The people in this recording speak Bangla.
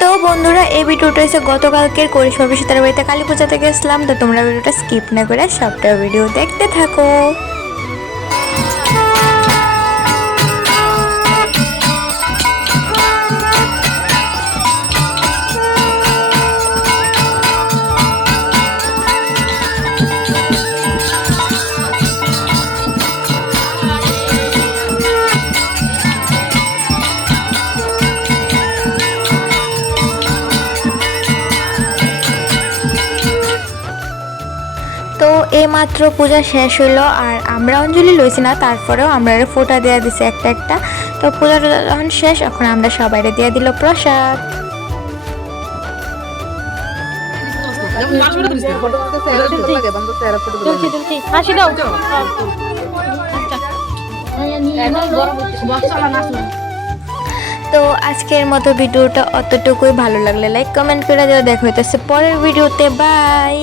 তো বন্ধুরা, এই ভিডিওটা হচ্ছে গতকালকের করিশ্মা পিসিতার বাড়িতে কালী পূজাতে গেছিলাম। তো তোমরা ভিডিওটা স্কিপ না করে সবটা ভিডিও দেখতে থাকো। তো এই মাত্র পূজা শেষ হইলো, আর আমরা অঞ্জলি লইছি না, তারপরেও আমরা ফোঁটা দেওয়া দিছি একটা একটা। তো পূজাটা যখন শেষ, এখন আমরা সবাই দিয়ে দিল প্রসাদ। তো আজকের মতো ভিডিওটা অতটুকুই। ভালো লাগলে লাইক কমেন্ট করে দেওয়া। দেখা হইতেছে পরের ভিডিওতে। বাই।